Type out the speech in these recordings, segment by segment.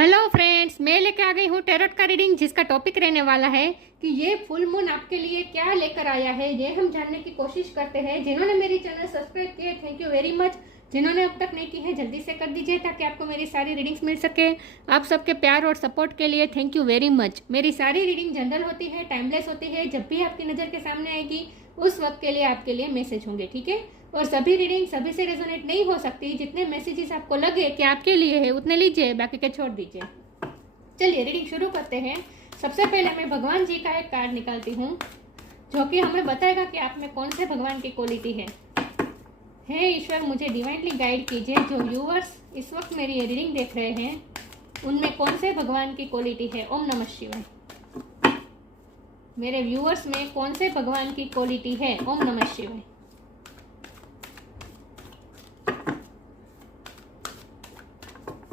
Hello friends, मैं लेके आ गई हूँ टैरोट का रीडिंग, जिसका टॉपिक रहने वाला है कि ये फुल मून आपके लिए क्या लेकर आया है। ये हम जानने की कोशिश करते हैं। जिन्होंने मेरी चैनल सब्सक्राइब किए, थैंक यू वेरी मच। जिन्होंने अब तक नहीं की है, जल्दी से कर दीजिए ताकि आपको मेरी सारी रीडिंग्स मिल सके। आप सबके प्यार और सपोर्ट के लिए थैंक यू वेरी मच। मेरी सारी रीडिंग जनरल होती है, टाइमलेस होती है। जब भी आपकी नज़र के सामने आएगी उस वक्त के लिए आपके लिए मैसेज होंगे, ठीक है। और सभी रीडिंग सभी से रेजोनेट नहीं हो सकती। जितने मैसेजेस आपको लगे कि आपके लिए है उतने लीजिए, बाकी के छोड़ दीजिए। चलिए रीडिंग शुरू करते हैं। सबसे पहले मैं भगवान जी का एक कार्ड निकालती हूँ, जो कि हमें बताएगा कि आप में कौन से भगवान की क्वालिटी है। हे ईश्वर, मुझे डिवाइनली गाइड कीजिए। जो व्यूअर्स इस वक्त मेरी ये रीडिंग देख रहे हैं, उनमें कौन से भगवान की क्वालिटी है। ओम नमः शिवाय। मेरे व्यूअर्स में कौन से भगवान की क्वालिटी है। ओम नमः शिवाय।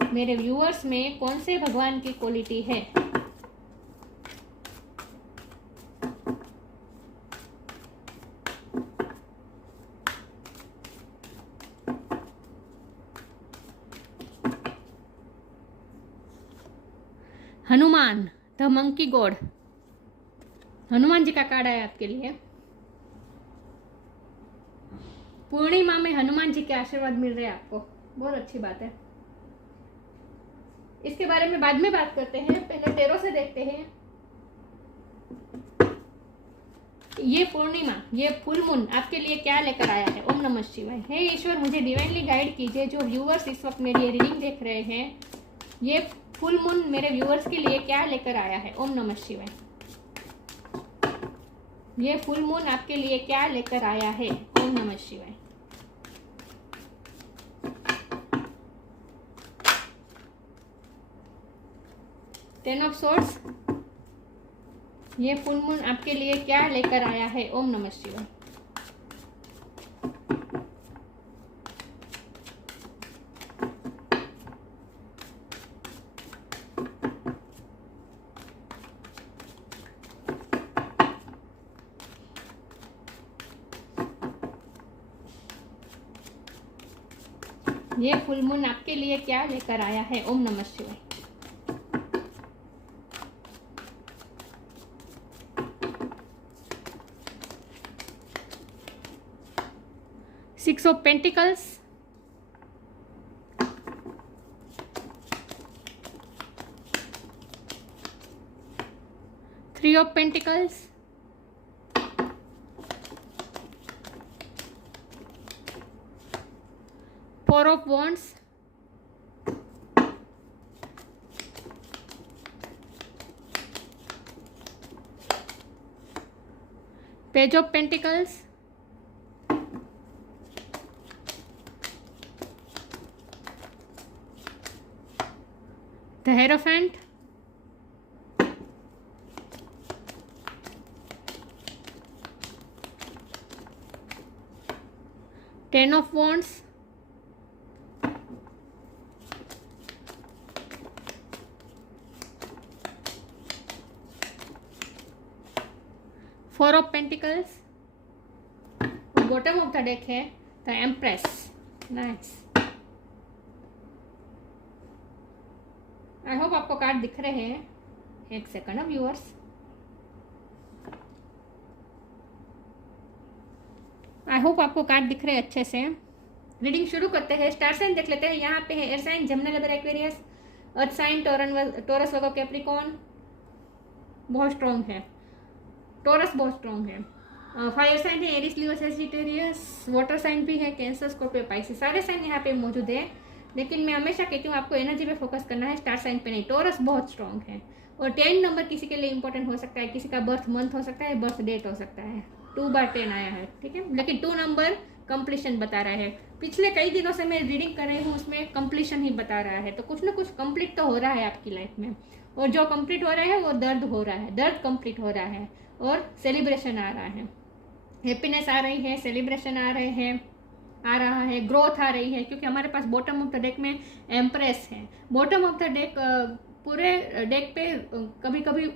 मेरे व्यूअर्स में कौन से भगवान की क्वालिटी है। Hanuman, the monkey god. Hanuman ji का कार्ड आया आपके लिए। पूर्णिमा में हनुमान जी के आशीर्वाद मिल रहे हैं आपको, बहुत अच्छी बात है। इसके बारे में बाद में बात करते हैं, पहले टैरो से देखते हैं। ये पूर्णिमा, ये फुल मून आपके लिए क्या लेकर आया है। ओम नमः शिवाय। हे ईश्वर, मुझे डिवाइनली गाइड कीजिए। जो व्यूअर्स इस वक्त मेरी ये रीडिंग देख रहे हैं, ये फुल मून मेरे व्यूअर्स के लिए क्या लेकर आया है। ओम नमः शिवाय। ये फुल मून आपके लिए क्या लेकर आया है। ओम नमः शिवाय। टेन ऑफ सोर्ड्स, ये फुल मून आपके लिए क्या लेकर आया है। ओम नमः शिवाय। ये फुल मून आपके लिए क्या लेकर आया है। ओम नमः शिवाय। Six of pentacles, three of pentacles, four of wands, page of pentacles, the hierophant, ten of wands, four of pentacles, और बॉटम ऑफ द डेक है the empress. Nice. I hope आपको कार्ड दिख रहे हैं। एक सेकंड व्यूअर्स। आई होप आपको card दिख रहे हैं अच्छे से। रीडिंग शुरू करते हैं। स्टार साइन देख लेते हैं। यहाँ पे है air sign, Gemini, Libra, Aquarius, earth sign, Taurus, Virgo, Capricorn बहुत स्ट्रॉन्ग है। टॉरस बहुत स्ट्रॉन्ग है। फायर साइन है Aries, Leo, Sagittarius. Water sign भी है, कैंसर, स्कॉर्पियो, पाइसिस। सारे साइन यहाँ पे मौजूद है, लेकिन मैं हमेशा कहती हूँ आपको एनर्जी पे फोकस करना है, स्टार साइन पे नहीं। टॉरस बहुत स्ट्रॉन्ग है। और 10 नंबर किसी के लिए इंपॉर्टेंट हो सकता है, किसी का बर्थ मंथ हो सकता है, बर्थ डेट हो सकता है। 2/10 आया है, ठीक है, लेकिन 2 नंबर कंप्लीशन बता रहा है। पिछले कई दिनों से मैं रीडिंग कर रही हूँ, उसमें कंप्लीशन ही बता रहा है। तो कुछ ना कुछ कंप्लीट तो हो रहा है आपकी लाइफ में, और जो कंप्लीट हो रहा है वो दर्द हो रहा है, दर्द कंप्लीट हो रहा है, और सेलिब्रेशन आ रहा है, हैप्पीनेस आ रही है, सेलिब्रेशन आ रहे हैं, आ रहा है, ग्रोथ आ रही है। क्योंकि हमारे पास बॉटम ऑफ द डेक में एम्प्रेस है। बॉटम ऑफ द डेक पूरे डेक पे कभी कभी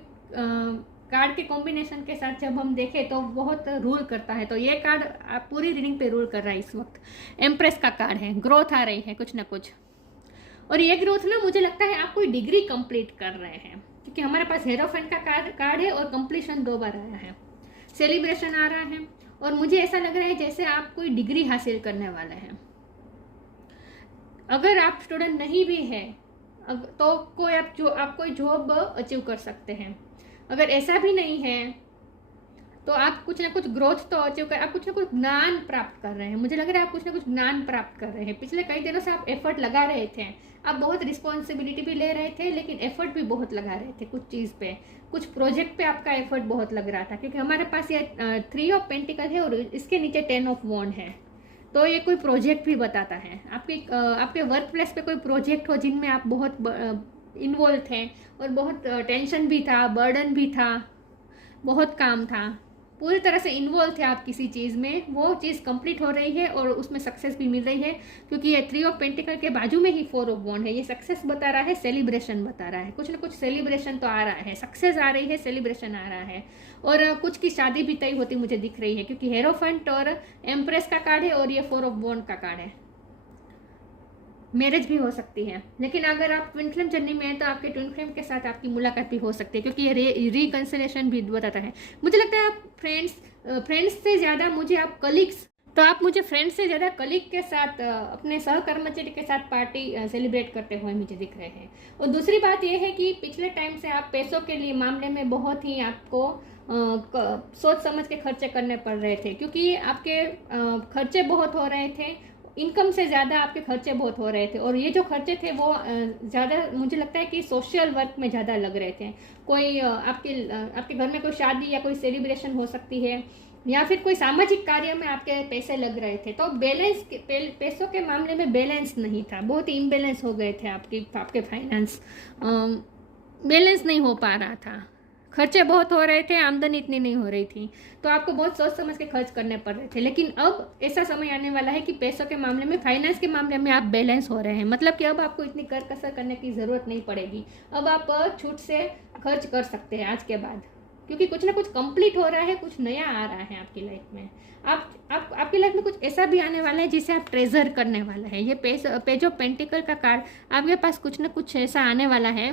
कार्ड के कॉम्बिनेशन के साथ जब हम देखें तो बहुत रूल करता है। तो ये कार्ड पूरी रीडिंग पे रूल कर रहा है इस वक्त। एम्प्रेस का कार्ड है, ग्रोथ आ रही है कुछ ना कुछ। और ये ग्रोथ ना मुझे लगता है आप कोई डिग्री कंप्लीट कर रहे हैं, क्योंकि हमारे पास हेरोफेंट का कार्ड है और कंप्लीशन 2 बार आया है, सेलिब्रेशन आ रहा है, और मुझे ऐसा लग रहा है जैसे आप कोई डिग्री हासिल करने वाले हैं। अगर आप स्टूडेंट नहीं भी है तो आप कोई जॉब अचीव कर सकते हैं। अगर ऐसा भी नहीं है तो आप कुछ ना कुछ ग्रोथ तो अचीव कर, आप कुछ ना कुछ ज्ञान प्राप्त कर रहे हैं। मुझे लग रहा है आप कुछ ना कुछ ज्ञान प्राप्त कर रहे हैं। पिछले कई दिनों से आप एफर्ट लगा रहे थे, आप बहुत रिस्पॉन्सिबिलिटी भी ले रहे थे, लेकिन एफर्ट भी बहुत लगा रहे थे कुछ चीज़ पे, कुछ प्रोजेक्ट पे आपका एफर्ट बहुत लग रहा था, क्योंकि हमारे पास ये 3 ऑफ पेंटिकल है और इसके नीचे 10 ऑफ वॉन्ड है, तो ये कोई प्रोजेक्ट भी बताता है। आपके वर्क प्लेस पे कोई प्रोजेक्ट हो जिनमें आप बहुत इन्वॉल्व थे और बहुत टेंशन भी था, बर्डन भी था, बहुत काम था, पूरी तरह से इन्वॉल्व थे आप किसी चीज़ में, वो चीज़ कंप्लीट हो रही है और उसमें सक्सेस भी मिल रही है, क्योंकि ये 3 ऑफ पेंटिकल के बाजू में ही 4 ऑफ वॉन्ड है। ये सक्सेस बता रहा है, सेलिब्रेशन बता रहा है, कुछ ना कुछ सेलिब्रेशन तो आ रहा है, सक्सेस आ रही है, सेलिब्रेशन आ रहा है, और कुछ की शादी भी तय होती मुझे दिख रही है, क्योंकि हेरोफेंट और एम्प्रेस का कार्ड है और ये 4 ऑफ वॉन्ड का कार्ड है। मैरिज भी हो सकती है, लेकिन अगर आप ट्विन फ्लेम जर्नी में हैं तो आपके ट्विन फ्लेम के साथ आपकी मुलाकात भी हो सकती है, क्योंकि ये रिकंसिलेशन भी बताता है। मुझे लगता है आप फ्रेंड्स से ज़्यादा मुझे आप कलीग्स, तो आप मुझे फ्रेंड्स से ज़्यादा कलीग के साथ, अपने सहकर्मचारी के साथ पार्टी सेलिब्रेट करते हुए मुझे दिख रहे हैं। और दूसरी बात यह है कि पिछले टाइम से आप पैसों के लिए मामले में बहुत ही आपको सोच समझ के खर्चे करने पड़ रहे थे, क्योंकि आपके खर्चे बहुत हो रहे थे, इनकम से ज़्यादा आपके खर्चे बहुत हो रहे थे, और ये जो खर्चे थे वो ज़्यादा मुझे लगता है कि सोशल वर्क में ज़्यादा लग रहे थे। कोई आपके घर में कोई शादी या कोई सेलिब्रेशन हो सकती है, या फिर कोई सामाजिक कार्य में आपके पैसे लग रहे थे, तो पैसों के मामले में बैलेंस नहीं था, बहुत ही इम्बैलेंस हो गए थे आपके फाइनेंस, बैलेंस नहीं हो पा रहा था, खर्चे बहुत हो रहे थे, आमदनी इतनी नहीं हो रही थी, तो आपको बहुत सोच समझ के खर्च करने पड़ रहे थे। लेकिन अब ऐसा समय आने वाला है कि पैसों के मामले में, फाइनेंस के मामले में आप बैलेंस हो रहे हैं, मतलब कि अब आपको इतनी कर कसर करने की ज़रूरत नहीं पड़ेगी। अब आप छूट से खर्च कर सकते हैं आज के बाद, क्योंकि कुछ ना कुछ कंप्लीट हो रहा है, कुछ नया आ रहा है आपकी लाइफ में। आपकी लाइफ में कुछ ऐसा भी आने वाला है जिसे आप ट्रेजर करने वाला है। ये पेज ऑफ पेंटिकल का कार्ड, आपके पास कुछ ना कुछ ऐसा आने वाला है,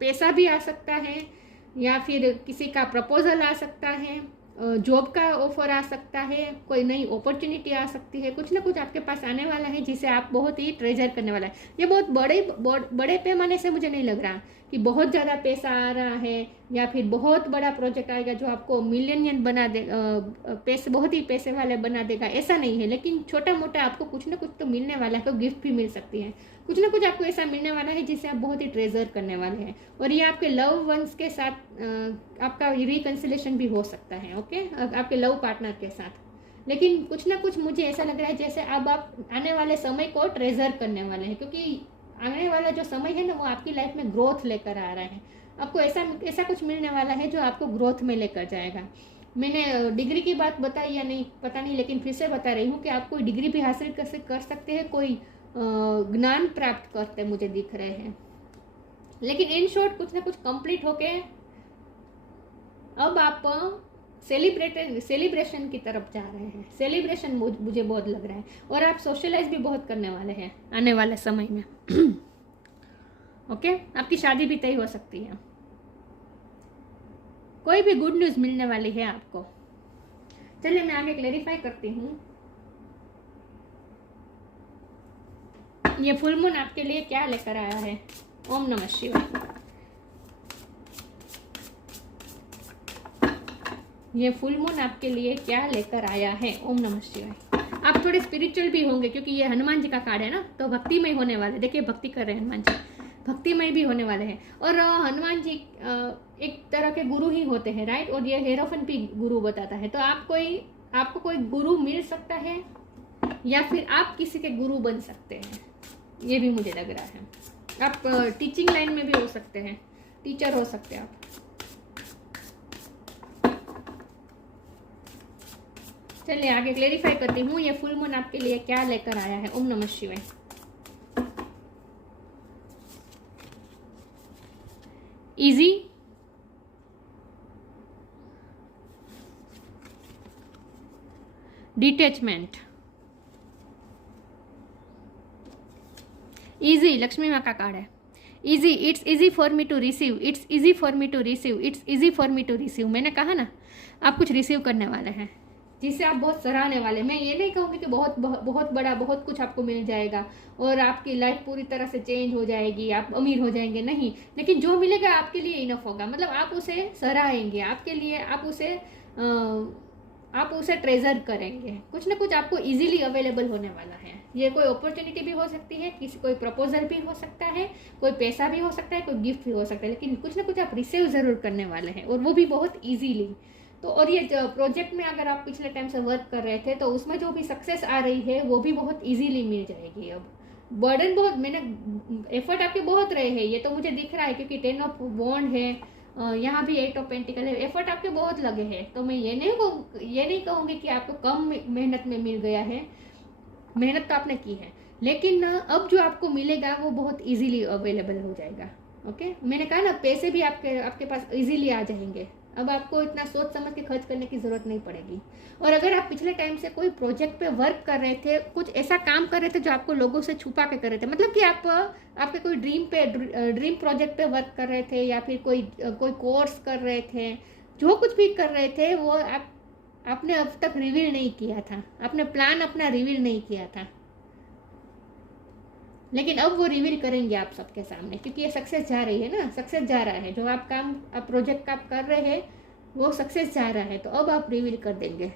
पैसा भी आ सकता है, या फिर किसी का प्रपोजल आ सकता है, जॉब का ऑफर आ सकता है, कोई नई अपॉर्चुनिटी आ सकती है, कुछ ना कुछ आपके पास आने वाला है जिसे आप बहुत ही ट्रेजर करने वाला है। ये बहुत बड़े पैमाने से मुझे नहीं लग रहा कि बहुत ज़्यादा पैसा आ रहा है, या फिर बहुत बड़ा प्रोजेक्ट आएगा जो आपको मिलियनियन बना दे, बहुत ही पैसे वाले बना देगा, ऐसा नहीं है। लेकिन छोटा मोटा आपको कुछ ना कुछ तो मिलने वाला है, गिफ्ट भी मिल सकती है, कुछ ना कुछ आपको ऐसा मिलने वाला है जिसे आप बहुत ही ट्रेजर करने वाले हैं। और ये आपके लव वंस के साथ आपका रिकंसिलेशन भी हो सकता है, ओके, आपके लव पार्टनर के साथ। लेकिन कुछ ना कुछ मुझे ऐसा लग रहा है जैसे अब आप आने वाले समय को ट्रेजर करने वाले हैं, क्योंकि आने वाला जो समय है ना वो आपकी लाइफ में ग्रोथ लेकर आ रहा है। आपको ऐसा कुछ मिलने वाला है जो आपको ग्रोथ में लेकर जाएगा। मैंने डिग्री की बात बताई या नहीं पता नहीं, लेकिन फिर से बता रही हूँ कि आप कोई डिग्री भी हासिल कर सकते हैं, कोई ज्ञान प्राप्त करते मुझे दिख रहे हैं। लेकिन इन शॉर्ट कुछ ना कुछ कंप्लीट होके अब आप सेलिब्रेशन की तरफ जा रहे हैं। सेलिब्रेशन मुझे बहुत लग रहा है, और आप सोशलाइज भी बहुत करने वाले हैं आने वाले समय में। ओके, आपकी शादी भी तय हो सकती है, कोई भी गुड न्यूज़ मिलने वाली है आपको। चलिए मैं आगे क्लेरिफाई करती हूँ। ये फुल मून आपके लिए क्या लेकर आया है। ओम नमः शिवाय। ये फुल मून आपके लिए क्या लेकर आया है। ओम नमः शिवाय। आप थोड़े स्पिरिचुअल भी होंगे, क्योंकि ये हनुमान जी का कार्ड है ना, तो भक्तिमय होने वाले। देखिए भक्ति कर रहे हैं हनुमान जी, भक्तिमय भी होने वाले हैं। और हनुमान जी एक तरह के गुरु ही होते हैं, राइट। और ये हेरोफेंट भी गुरु बताता है, तो आपको कोई गुरु मिल सकता है, या फिर आप किसी के गुरु बन सकते हैं, ये भी मुझे लग रहा है। आप टीचिंग लाइन में भी हो सकते हैं, टीचर हो सकते हैं आप। चलिए आगे क्लेरिफाई करती हूँ, ये फुल मून आपके लिए क्या लेकर आया है। ओम नमः शिवाय। इजी, डिटैचमेंट, ईजी, लक्ष्मी माँ का कार्ड है। Easy, it's easy for me to receive, it's easy for me to receive, it's easy for me to receive. मैंने कहा ना, आप कुछ रिसीव करने वाले हैं जिसे आप बहुत सराहने वाले। मैं ये नहीं कहूँगी कि बहुत बड़ा बहुत कुछ आपको मिल जाएगा और आपकी लाइफ पूरी तरह से चेंज हो जाएगी, आप अमीर हो जाएंगे, नहीं। लेकिन जो मिलेगा आपके लिए इनफ होगा, मतलब आप उसे सराहेंगे, आपके लिए आप उसे ट्रेजर करेंगे। कुछ ना कुछ आपको इजीली अवेलेबल होने वाला है। ये कोई अपॉर्चुनिटी भी हो सकती है, कोई प्रपोजल भी हो सकता है, कोई पैसा भी हो सकता है, कोई गिफ्ट भी हो सकता है, लेकिन कुछ ना कुछ आप रिसीव ज़रूर करने वाले हैं, और वो भी बहुत ईजीली। तो और ये प्रोजेक्ट में अगर आप पिछले टाइम से वर्क कर रहे थे तो उसमें जो भी सक्सेस आ रही है वो भी बहुत ईजीली मिल जाएगी। अब बर्डन बहुत, मैंने एफर्ट आपके बहुत रहे हैं, ये तो मुझे दिख रहा है, क्योंकि 10 ऑफ वॉन्ड है, यहाँ भी 8 ऑफ पेंटिकल है, एफर्ट आपके बहुत लगे हैं। तो मैं ये नहीं कहूँगी कि आपको कम मेहनत में मिल गया है, मेहनत तो आपने की है, लेकिन अब जो आपको मिलेगा वो बहुत इजीली अवेलेबल हो जाएगा। ओके, मैंने कहा ना, पैसे भी आपके पास इजीली आ जाएंगे। अब आपको इतना सोच समझ के खर्च करने की ज़रूरत नहीं पड़ेगी। और अगर आप पिछले टाइम से कोई प्रोजेक्ट पे वर्क कर रहे थे, कुछ ऐसा काम कर रहे थे जो आपको लोगों से छुपा के कर रहे थे, मतलब कि आपके कोई ड्रीम प्रोजेक्ट पे वर्क कर रहे थे, या फिर कोई कोर्स कर रहे थे, जो कुछ भी कर रहे थे वो आपने अब तक रिवील नहीं किया था, आपने प्लान अपना रिवील नहीं किया था, लेकिन अब वो रिवील करेंगे आप सबके सामने, क्योंकि ये सक्सेस जा रही है ना, सक्सेस जा रहा है। जो आप प्रोजेक्ट आप कर रहे हैं वो सक्सेस जा रहा है, तो अब आप रिवील कर देंगे।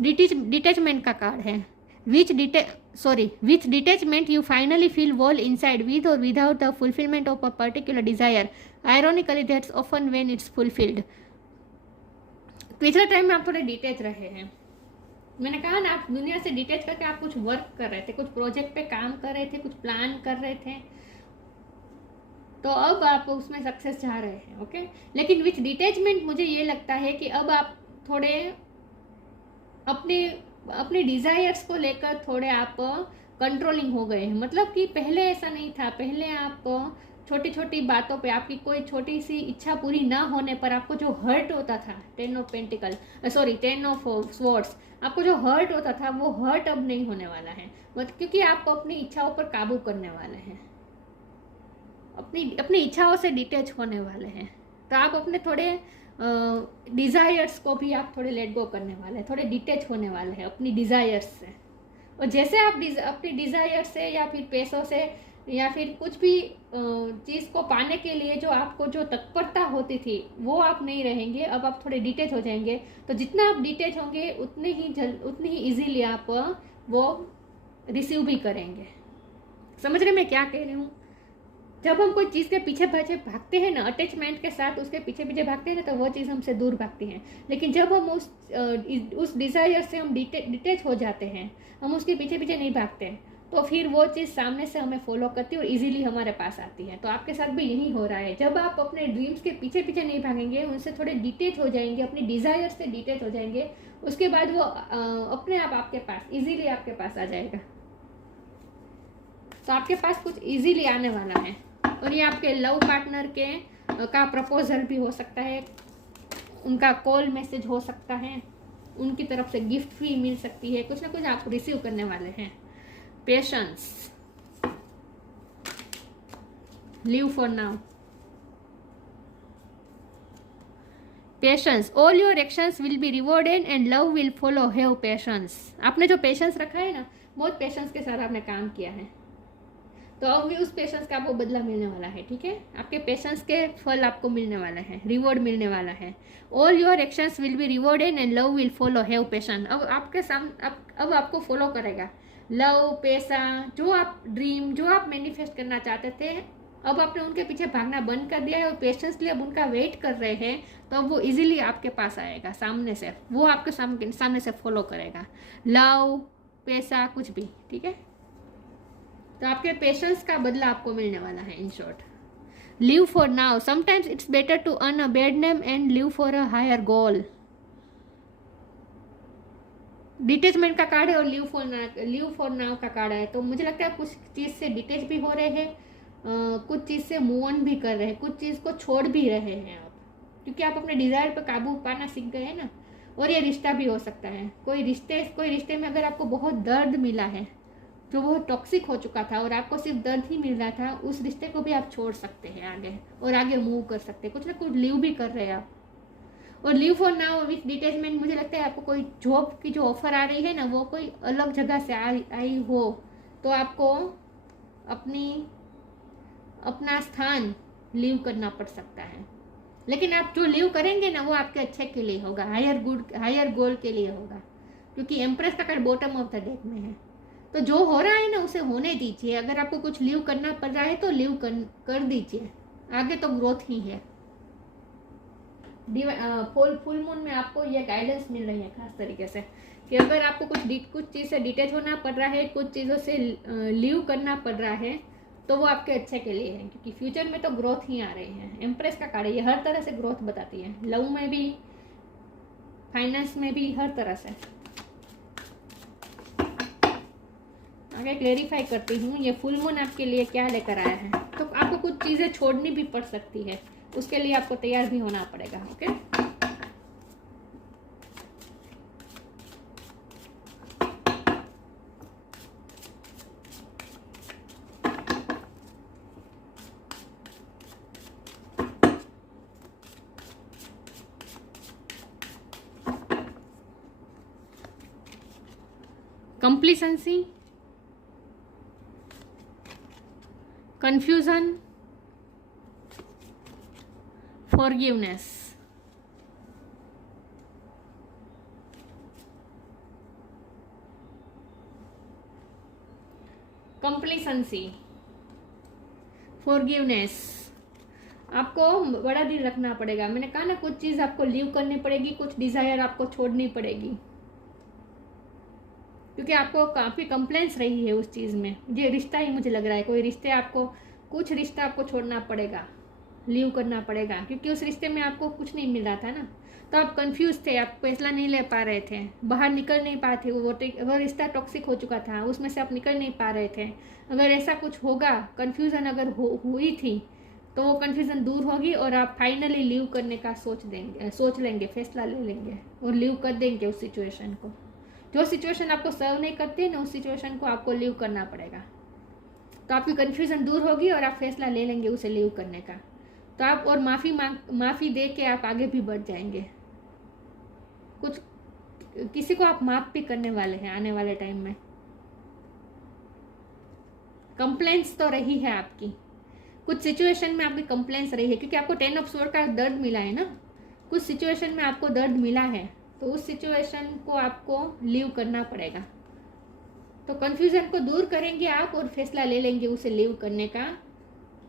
डिटैचमेंट का कार्ड है। Which detachment you finally feel whole inside with or without the fulfilment of a particular desire, ironically that's often when it's fulfilled. पिछले टाइम में आप थोड़े डिटैच रहे हैं। मैंने कहा ना, आप दुनिया से डिटैच करके आप कुछ वर्क कर रहे थे, कुछ प्रोजेक्ट पे काम कर rहे थे, कुछ प्लान कर रहे थे, तो अब आप उसमें सक्सेस चाह रहे हैं। ओके, लेकिन विथ डिटैचमेंट मुझे ये लगता है कि अब आप थोड़े अपने डिजायर्स को लेकर थोड़े आप कंट्रोलिंग हो गए हैं। मतलब कि पहले ऐसा नहीं था, पहले आप छोटी छोटी बातों पे, आपकी कोई छोटी सी इच्छा पूरी ना होने पर आपको जो हर्ट होता था, 10 ऑफ स्वॉर्ड्स, आपको जो हर्ट होता था वो हर्ट अब नहीं होने वाला है, क्योंकि आप अपनी इच्छाओं पर काबू करने वाले हैं, अपनी इच्छाओं से डिटैच होने वाले हैं। तो आप अपने थोड़े डिज़ायर्स को भी आप थोड़े लेट गो करने वाले हैं, थोड़े डिटैच होने वाले हैं अपनी डिज़ायर्स से। और जैसे आप अपनी डिज़ायर से या फिर पैसों से या फिर कुछ भी चीज़ को पाने के लिए जो तत्परता होती थी वो आप नहीं रहेंगे, अब आप थोड़े डिटैच हो जाएंगे। तो जितना आप डिटैच होंगे उतनी ही इजीली आप वो रिसीव भी करेंगे। समझ रहे मैं क्या कह रही हूँ? जब हम कोई चीज़ के पीछे भागते हैं ना, अटैचमेंट के साथ उसके पीछे भागते हैं ना, तो वो चीज़ हमसे दूर भागती है। लेकिन जब हम उस डिज़ायर से हम डिटैच हो जाते हैं, हम उसके पीछे नहीं भागते हैं, तो फिर वो चीज़ सामने से हमें फॉलो करती है और इजीली हमारे पास आती है। तो आपके साथ भी यही हो रहा है। जब आप अपने ड्रीम्स के पीछे नहीं भागेंगे, उनसे थोड़े डिटैच हो जाएंगे, अपनी डिज़ायर से डिटैच हो जाएंगे, उसके बाद वो अपने आप आपके पास इजीली आपके पास आ जाएगा। तो आपके पास कुछ इजीली आने वाला है। और ये आपके लव पार्टनर का प्रपोजल भी हो सकता है, उनका कॉल मैसेज हो सकता है, उनकी तरफ से गिफ्ट भी मिल सकती है, कुछ ना कुछ आप रिसीव करने वाले हैं। Patience, live for now. Patience, all your actions will be rewarded and love will follow, have patience. आपने जो पेशेंस रखा है ना, बहुत पेशेंस के साथ आपने काम किया है, तो अब भी उस पेशेंस का आपको बदला मिलने वाला है। ठीक है, आपके पेशेंस के फल आपको मिलने वाला है, रिवॉर्ड मिलने वाला है। All your actions will be rewarded and love will follow, have patience. अब आपके सामने अब आपको फॉलो करेगा लव, पैसा, जो आप मैनिफेस्ट करना चाहते थे, अब आपने उनके पीछे भागना बंद कर दिया है और पेशेंसली अब उनका वेट कर रहे हैं, तो अब वो इजीली आपके पास आएगा सामने से, वो आपके सामने से फॉलो करेगा, लव, पैसा, कुछ भी। ठीक है, तो आपके पेशेंस का बदला आपको मिलने वाला है। In short, live for now, sometimes it's better to earn a bad name and live for a higher goal. Detachment का कार्ड है और लिव फॉर नाउ का कार्ड है। तो मुझे लगता है कुछ चीज़ से डिटेच भी हो रहे हैं, कुछ चीज़ से मूव ऑन भी कर रहे हैं, कुछ चीज़ को छोड़ भी रहे हैं आप, क्योंकि आप अपने डिज़ायर पर काबू पाना सीख गए हैं ना। और ये रिश्ता भी हो सकता है, कोई रिश्ते में अगर आपको बहुत दर्द मिला है जो बहुत टॉक्सिक हो चुका था और आपको सिर्फ दर्द ही मिल रहा था, उस रिश्ते को भी आप छोड़ सकते हैं आगे, और आगे मूव कर सकते हैं। कुछ ना कुछ लीव भी कर रहे हैं आप। और leave for now with detachment, मुझे लगता है आपको कोई जॉब की जो ऑफर आ रही है ना, वो कोई अलग जगह से आई हो, तो आपको अपना स्थान लीव करना पड़ सकता है। लेकिन आप जो लीव करेंगे ना, वो आपके अच्छे के लिए होगा, हायर गोल के लिए होगा, क्योंकि एम्प्रेस का card bottom of the deck में है। तो जो हो रहा है ना, उसे होने दीजिए। अगर आपको कुछ लीव करना पड़ रहा है तो लीव कर दीजिए, आगे तो ग्रोथ ही है। फुल मून में आपको ये गाइडेंस मिल रही है खास तरीके से, कि अगर आपको कुछ चीज़ से डिटेच होना पड़ रहा है, कुछ चीज़ों से लीव करना पड़ रहा है, तो वो आपके अच्छे के लिए है, क्योंकि फ्यूचर में तो ग्रोथ ही आ रही है। एम्प्रेस का कार्ड, ये हर तरह से ग्रोथ बताती है, लव में भी, फाइनेंस में भी, हर तरह से। आगे क्लेरिफाई करती हूँ, ये फुल मून आपके लिए क्या लेकर आया है। तो आपको कुछ चीज़ें छोड़नी भी पड़ सकती है, उसके लिए आपको तैयार भी होना पड़ेगा। Okay, complacency, confusion, forgiveness, complacency, forgiveness। आपको बड़ा दिल रखना पड़ेगा। मैंने कहा ना, कुछ चीज़ आपको लीव करनी पड़ेगी, कुछ डिजायर आपको छोड़नी पड़ेगी, क्योंकि आपको काफ़ी कंप्लेंट्स रही है उस चीज़ में। ये रिश्ता ही मुझे लग रहा है, कुछ रिश्ता आपको छोड़ना पड़ेगा, लीव करना पड़ेगा, क्योंकि उस रिश्ते में आपको कुछ नहीं मिल रहा था ना, तो आप कंफ्यूज थे, आप फैसला नहीं ले पा रहे थे, बाहर निकल नहीं पा थे, वो रिश्ता टॉक्सिक हो चुका था, उसमें से आप निकल नहीं पा रहे थे। अगर ऐसा कुछ होगा, कन्फ्यूज़न अगर हुई थी, तो वो कन्फ्यूज़न दूर होगी और आप फाइनली लीव करने का सोच लेंगे, फैसला ले लेंगे और लीव कर देंगे उस सिचुएशन को। जो सिचुएशन आपको सर्व नहीं करती ना, उस सिचुएशन को आपको लीव करना पड़ेगा, तो आपकी कन्फ्यूज़न दूर होगी और आप फैसला ले लेंगे उसे लीव करने का। तो आप और माफ़ी दे के आप आगे भी बढ़ जाएंगे। किसी को आप माफ़ भी करने वाले हैं आने वाले टाइम में। कंप्लेंट्स तो रही है आपकी, कुछ सिचुएशन में आपकी कंप्लेंट्स रही है, क्योंकि आपको 10 ऑफ स्वॉर्ड का दर्द मिला है ना, कुछ सिचुएशन में आपको दर्द मिला है, तो उस सिचुएशन को आपको लीव करना पड़ेगा। तो कंफ्यूजन को दूर करेंगे आप और फैसला ले लेंगे उसे लीव करने का,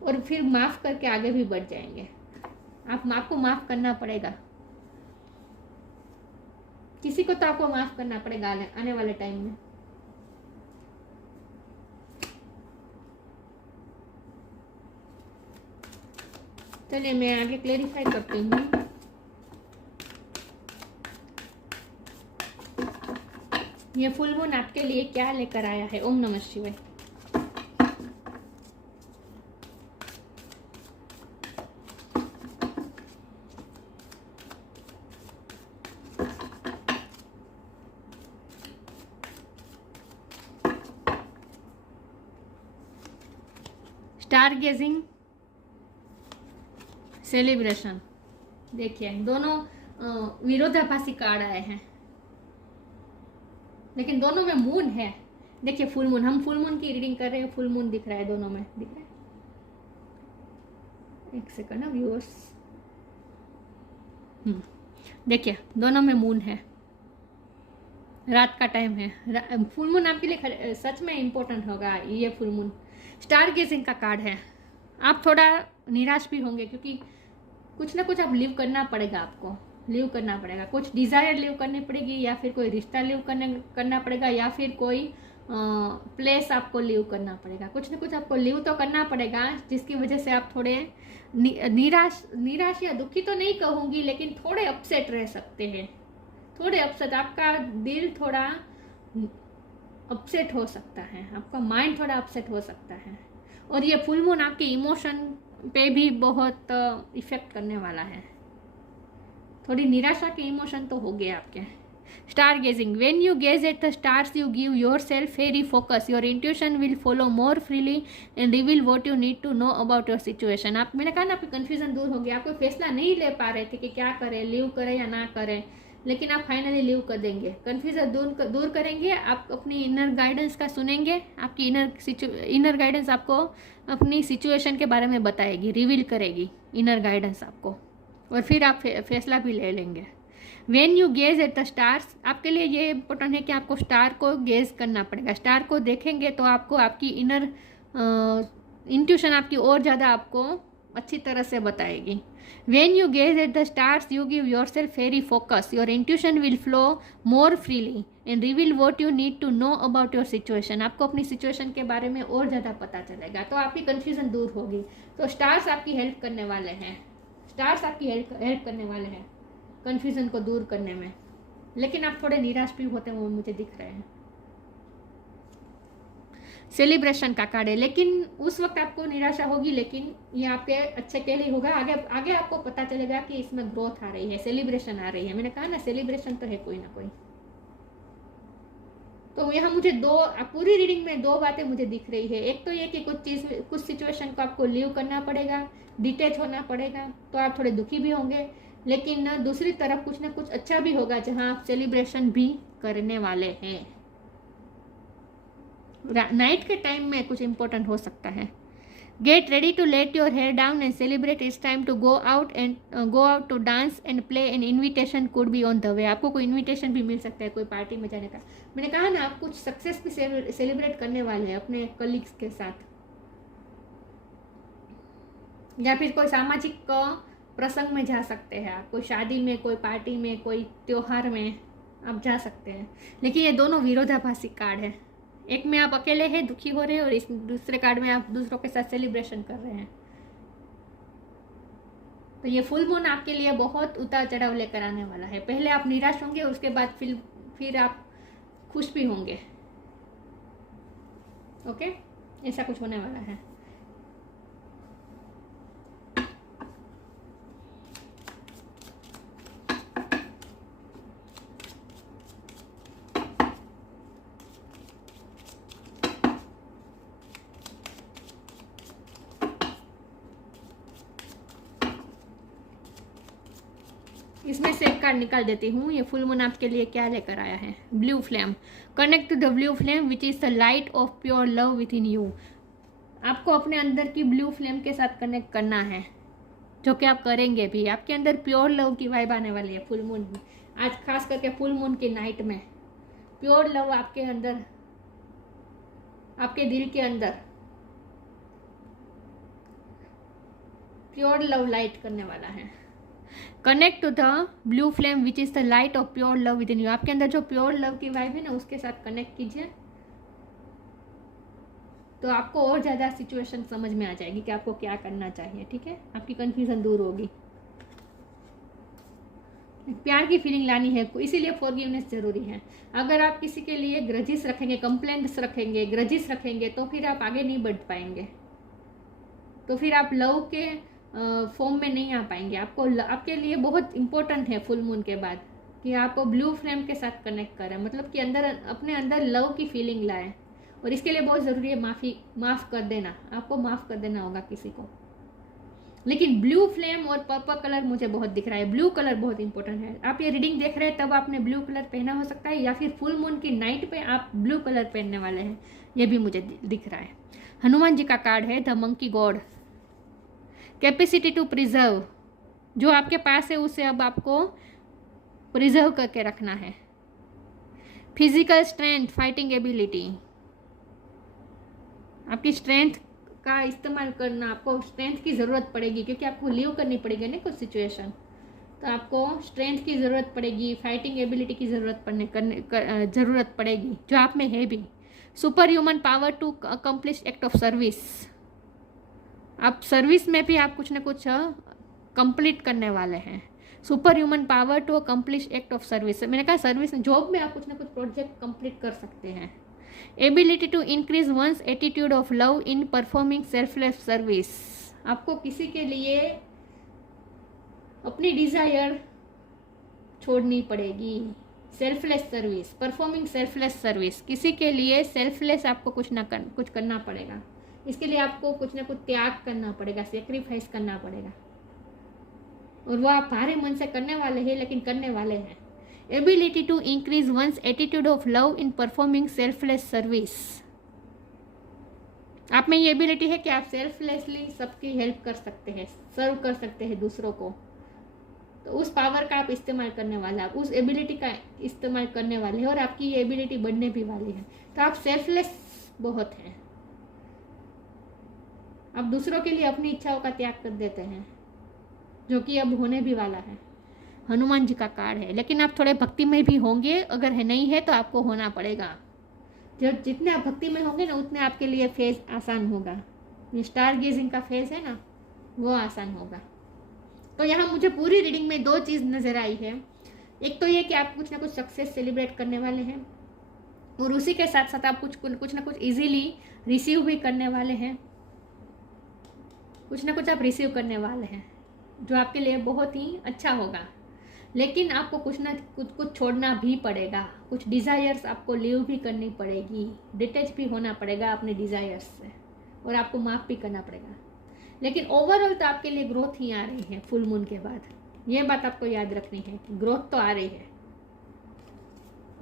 और फिर माफ़ करके आगे भी बढ़ जाएंगे। आपको माफ़ करना पड़ेगा, किसी को तो आपको माफ़ करना पड़ेगा आने वाले टाइम में। चलिए मैं आगे क्लेरिफाई करती हूँ। ये फुल मून आपके लिए क्या लेकर आया है। ओम नमः शिवाय। Star gazing, celebration. देखिए दोनों विरोधाभासी कार्ड आए हैं, लेकिन दोनों में मून है। देखिए फुल मून, हम फुल मून की रीडिंग कर रहे हैं, फुल मून दिख रहा है दोनों में, दिख रहा है। एक सेकंड ना व्यूअर्स, देखिए दोनों में मून है, रात का टाइम है। फुल मून आपके लिए सच में इम्पोर्टेंट होगा ये फुल मून। स्टार गेजिंग का कार्ड है। आप थोड़ा निराश भी होंगे, क्योंकि कुछ ना कुछ आप लीव करना पड़ेगा, आपको लीव करना पड़ेगा। कुछ डिज़ायर लीव करनी पड़ेगी, या फिर कोई रिश्ता लीव करना पड़ेगा, या फिर कोई प्लेस आपको लीव करना पड़ेगा। कुछ ना कुछ आपको लीव तो करना पड़ेगा, जिसकी वजह से आप थोड़े निराश या दुखी तो नहीं कहूँगी, लेकिन थोड़े अपसेट रह सकते हैं। थोड़े अपसेट, आपका दिल थोड़ा अपसेट हो सकता है, आपका माइंड थोड़ा अपसेट हो सकता है। और ये फुल मून आपके इमोशन पे भी बहुत इफेक्ट करने वाला है। थोड़ी निराशा के इमोशन तो हो गए आपके, star gazing, when you gaze at the stars you give yourself very focus, your intuition will follow more freely and reveal what you need to know about your situation. आप, मैंने कहा ना, आपकी confusion दूर हो गया, आप कोई फैसला नहीं ले पा रहे थे कि क्या करें, लीव करें या ना करें, लेकिन आप फाइनली लीव कर देंगे। कन्फ्यूजन दूर करेंगे, आप अपनी इनर गाइडेंस का सुनेंगे, आपकी इनर गाइडेंस आपको अपनी सिचुएशन के बारे में बताएगी, रिवील करेगी इनर गाइडेंस आपको, और फिर आप फैसला भी ले लेंगे। When you gaze at the stars, आपके लिए ये इम्पोर्टेंट है कि आपको स्टार को गेज करना पड़ेगा। स्टार को देखेंगे तो आपको आपकी इनर इंट्यूशन आपकी और ज़्यादा आपको अच्छी तरह से बताएगी। When you gaze at the stars you give yourself very focus, your intuition will flow more freely and reveal what you need to know about your situation. आपको अपनी सिचुएशन के बारे में और ज़्यादा पता चलेगा, तो आपकी कन्फ्यूजन दूर होगी। तो स्टार्स आपकी हेल्प करने वाले हैं, स्टार्स आपकी हेल्प करने वाले हैं कन्फ्यूजन को दूर करने में। लेकिन आप थोड़े निराश भी होते हैं, वो मुझे दिख रहे हैं। सेलिब्रेशन का कार्ड है, लेकिन उस वक्त आपको निराशा होगी, लेकिन ये आपके अच्छे के लिए होगा। आगे आपको पता चलेगा कि इसमें ग्रोथ आ रही है, सेलिब्रेशन आ रही है। मैंने कहा ना, सेलिब्रेशन तो है कोई ना कोई। तो यहाँ मुझे पूरी रीडिंग में दो बातें मुझे दिख रही है। एक तो ये कि कुछ सिचुएशन को आपको लीव करना पड़ेगा, डिटैच होना पड़ेगा, तो आप थोड़े दुखी भी होंगे, लेकिन दूसरी तरफ कुछ ना कुछ अच्छा भी होगा जहाँ आप सेलिब्रेशन भी करने वाले हैं। नाइट के टाइम में कुछ इंपॉर्टेंट हो सकता है। Get ready to let your hair down and celebrate, it's time to go out to dance and play, an invitation could be on the way. आपको कोई इन्विटेशन भी मिल सकता है कोई पार्टी में जाने का। मैंने कहा ना, आप कुछ सक्सेस भी सेलिब्रेट करने वाले हैं अपने कलीग्स के साथ, या फिर कोई सामाजिक प्रसंग में जा सकते हैं आप, कोई शादी में, कोई पार्टी में, कोई त्योहार में आप जा सकते हैं। लेकिन ये दोनों विरोधाभासी कार्ड है। एक में आप अकेले हैं, दुखी हो रहे हैं, और इस दूसरे कार्ड में आप दूसरों के साथ सेलिब्रेशन कर रहे हैं। तो ये फुल मून आपके लिए बहुत उतार चढ़ाव लेकर आने वाला है। पहले आप निराश होंगे, उसके बाद फिर आप खुश भी होंगे। ओके, ऐसा कुछ होने वाला है। इसमें से एक कार्ड निकाल देती हूँ। ये फुल मून आपके लिए क्या लेकर आया है? Blue flame. Connect to the blue flame which is the light of pure love within you. आपको अपने अंदर की ब्लू फ्लेम के साथ कनेक्ट करना है, जो कि आप करेंगे भी। आपके अंदर प्योर लव की वाइब आने वाली है फुल मून में। आज खास करके फुल मून की नाइट में प्योर लव आपके अंदर, आपके दिल के अंदर प्योर लव लाइट करने वाला है। Connect to the blue flame which is the light of pure love within you. आपके अंदर जो प्योर लव की वाइब है ना, उसके साथ कनेक्ट कीजिए, तो आपको और ज़्यादा सिचुएशन समझ में आ जाएगी कि आपको क्या करना चाहिए। ठीक है, आपकी कन्फ्यूजन दूर होगी। प्यार की फीलिंग लानी है, इसीलिए फॉरगिवनेस जरूरी है। अगर आप किसी के लिए ग्रजिस रखेंगे, कंप्लेंट्स रखेंगे, ग्रजिस रखेंगे, तो फिर आप आगे नहीं बढ़ पाएंगे, तो फिर आप लव के फॉर्म में नहीं आ पाएंगे। आपके लिए बहुत इंपॉर्टेंट है फुल मून के बाद कि आप ब्लू फ्लेम के साथ कनेक्ट करें, मतलब कि अपने अंदर लव की फीलिंग लाएं। और इसके लिए बहुत ज़रूरी है माफ़ कर देना। आपको माफ़ कर देना होगा किसी को। लेकिन ब्लू फ्लेम और पर्पल कलर मुझे बहुत दिख रहा है। ब्लू कलर बहुत इंपॉर्टेंट है। आप ये रीडिंग देख रहे हैं तब आपने ब्लू कलर पहना हो सकता है, या फिर फुल मून की नाइट पे आप ब्लू कलर पहनने वाले हैं, ये भी मुझे दिख रहा है। हनुमान जी का कार्ड है the monkey god. Capacity to preserve, जो आपके पास है उसे अब आपको प्रिजर्व करके रखना है। फिजिकल स्ट्रेंथ, फाइटिंग एबिलिटी, आपकी स्ट्रेंथ का इस्तेमाल करना। आपको स्ट्रेंथ की ज़रूरत पड़ेगी क्योंकि आपको लीव करनी पड़ेगी ना कुछ सिचुएशन, तो आपको स्ट्रेंथ की ज़रूरत पड़ेगी, फाइटिंग एबिलिटी की ज़रूरत पड़ेगी, जो आप में है भी। Super human power to accomplish act of service, आप सर्विस में भी आप कुछ ना कुछ कंप्लीट करने वाले हैं। Super human power to accomplish act of service, मैंने कहा सर्विस जॉब में आप कुछ ना कुछ प्रोजेक्ट कंप्लीट कर सकते हैं। Ability to increase one's attitude of love in performing selfless service, आपको किसी के लिए अपनी डिज़ायर छोड़नी पड़ेगी, selfless service, performing selfless service, किसी के लिए सेल्फलेस आपको कुछ करना पड़ेगा। इसके लिए आपको कुछ ना कुछ त्याग करना पड़ेगा, सेक्रीफाइस करना पड़ेगा, और वो आप भारे मन से करने वाले हैं, लेकिन करने वाले हैं। Ability to increase one's attitude of love in performing selfless service. आप में ये एबिलिटी है कि आप सेल्फलेसली सबकी हेल्प कर सकते हैं, सर्व कर सकते हैं दूसरों को। तो उस पावर का आप इस्तेमाल करने वाले, आप उस एबिलिटी का इस्तेमाल करने वाले हैं, और आपकी ये एबिलिटी बढ़ने भी वाली है। तो आप सेल्फलेस बहुत हैं। आप दूसरों के लिए अपनी इच्छाओं का त्याग कर देते हैं, जो कि अब होने भी वाला है। हनुमान जी का कार्ड है, लेकिन आप थोड़े भक्ति में भी होंगे। अगर है नहीं है तो आपको होना पड़ेगा। जब जितने आप भक्ति में होंगे ना, उतने आपके लिए फेज आसान होगा। ये स्टार गेजिंग का फेज है ना, वो आसान होगा। तो यहाँ मुझे पूरी रीडिंग में 2 चीज़ नज़र आई है। एक तो ये कि आप कुछ ना कुछ सक्सेस सेलिब्रेट करने वाले हैं, और उसी के साथ साथ आप कुछ ना कुछ इजीली रिसीव भी करने वाले हैं। कुछ ना कुछ आप रिसीव करने वाले हैं, जो आपके लिए बहुत ही अच्छा होगा। लेकिन आपको कुछ छोड़ना भी पड़ेगा। कुछ डिज़ायर्स आपको लीव भी करनी पड़ेगी, डिटैच भी होना पड़ेगा अपने डिज़ायर्स से, और आपको माफ़ भी करना पड़ेगा। लेकिन ओवरऑल तो आपके लिए ग्रोथ ही आ रही है फुल मून के बाद। ये बात आपको याद रखनी है कि ग्रोथ तो आ रही है।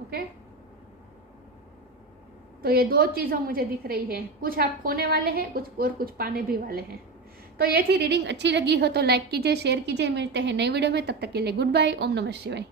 ओके, तो ये 2 चीज़ों मुझे दिख रही है। कुछ आप खोने वाले हैं, कुछ पाने भी वाले हैं। तो ये थी रीडिंग। अच्छी लगी हो तो लाइक कीजिए, शेयर कीजिए। मिलते हैं नई वीडियो में, तब तक के लिए गुड बाय। ओम नमः शिवाय।